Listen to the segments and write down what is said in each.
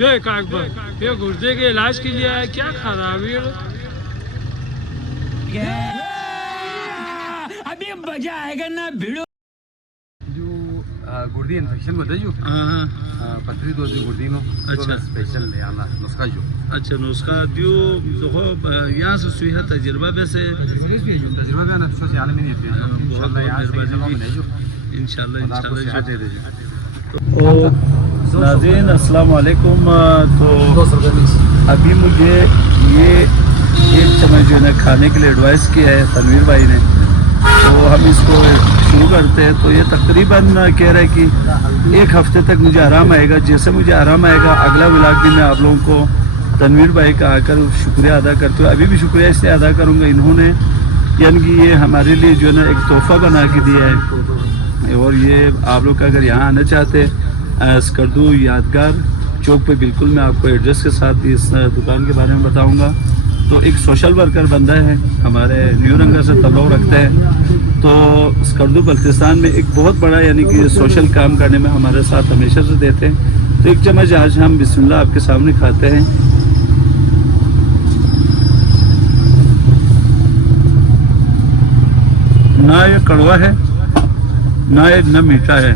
ये काकबा ये गुर्दे के इलाज के लिए आया, क्या खराबी है? अभी मजा आएगा ना भिड़ो जो गुर्दी इन्फेक्शन होता है जो पथरी दो गुर्दी नो। अच्छा स्पेशल ले आना नुस्खा जो। अच्छा नुस्खा जो देखो यहाँ से सुई है तजर्बा पे से तजुर्बा भी आना तो से आलमी नहीं है। बहुत मेहरबानी जो इंशाल्लाह इंशाल्लाह। दे दे जो। तो नाज़रीन अस्सलाम वालेकुम। तो अभी मुझे ये 1 चम्मच जो है ना खाने के लिए एडवाइस किया है तनवीर भाई ने, तो हम इसको शुरू करते हैं। तो ये तकरीबन कह रहे हैं कि 1 हफ्ते तक मुझे आराम आएगा। जैसे मुझे आराम आएगा अगला व्लॉग भी मैं आप लोगों को तनवीर भाई का आकर शुक्रिया अदा करते हुए अभी भी शुक्रिया इसलिए अदा करूँगा, इन्होंने यानी कि ये हमारे लिए जो है ना एक तोहफ़ा बना के दिया है। और ये आप लोग अगर यहाँ आना चाहते हैं स्कर्दू यादगार चौक पे, बिल्कुल मैं आपको एड्रेस के साथ इस दुकान के बारे में बताऊंगा। तो एक सोशल वर्कर बंदा है हमारे न्यू रंगा से तल्लुक़ रखता है, तो स्कर्दू बल्तिस्तान में एक बहुत बड़ा यानी कि सोशल काम करने में हमारे साथ हमेशा से देते हैं। तो 1 चम्मच आज हम बिस्मिल्लाह आपके सामने खाते हैं। ना ये कड़वा है ना ये न मीठा है,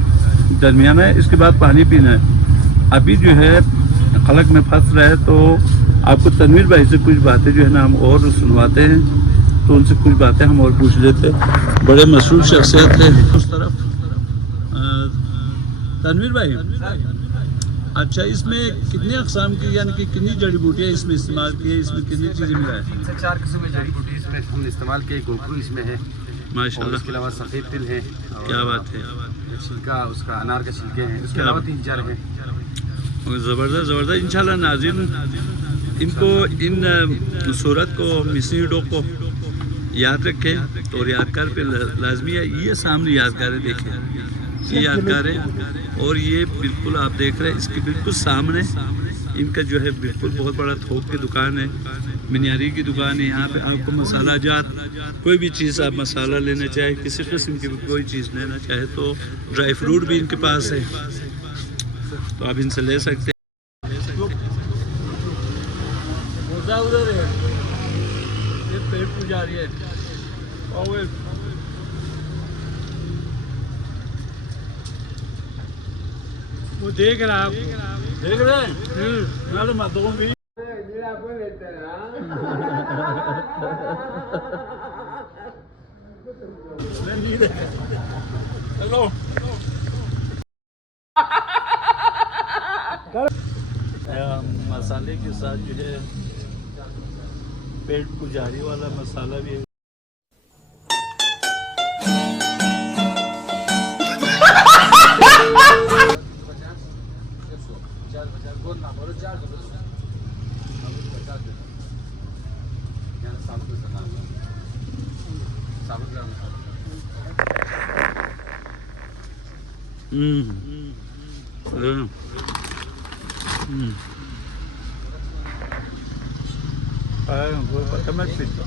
दरमियाना है। इसके बाद पानी पीना है। अभी जो है खलक में फंस रहा है, तो आपको तनवीर भाई से कुछ बातें जो है ना हम और सुनवाते हैं। तो उनसे कुछ बातें हम और पूछ लेते हैं। बड़े मशहूर शख्सियत है उस तरफ। तनवीर भाई, अच्छा इसमें कितनी अक़साम की यानी कि कितनी जड़ी बूटियाँ इसमें इस्तेमाल की है? इसमें कितनी चीज़ें मिला है? 4 किस्म की जड़ी बूटी इसमें हम इस्तेमाल किए। गुलकुरू इसमें है माशाल्लाह, इसके अलावा सफ़ेद तिल है। क्या बात है। छिलका उसका अनार का छिलके हैं। इसके अलावा 3-4 हैं। ज़बरदस्त ज़बरदस्त। इंशाल्लाह नाज़रीन इनको इन सूरत को मिसनीडों को याद रखें और यादगार पे लाजमी है। ये सामने यादगार है, देखें ये यादगार है। और ये बिल्कुल आप देख रहे हैं इसके बिल्कुल सामने इनका जो है बिल्कुल बहुत बड़ा थोक की दुकान है, मिनियारी की दुकान है। यहाँ पे आपको मसाला जात कोई भी चीज़ आप मसाला लेना चाहे, किसी किस्म की कोई चीज़ लेना चाहे तो ड्राई फ्रूट भी इनके पास है, तो आप इनसे ले सकते हैं। उधर है ये पेट पुजारी है और वो देख रहा है, आप देख रहे हैं। मैं तो मातों भी हेलो मसाले के साथ जो है पेट पुजारी वाला मसाला भी है। पता मैं पीता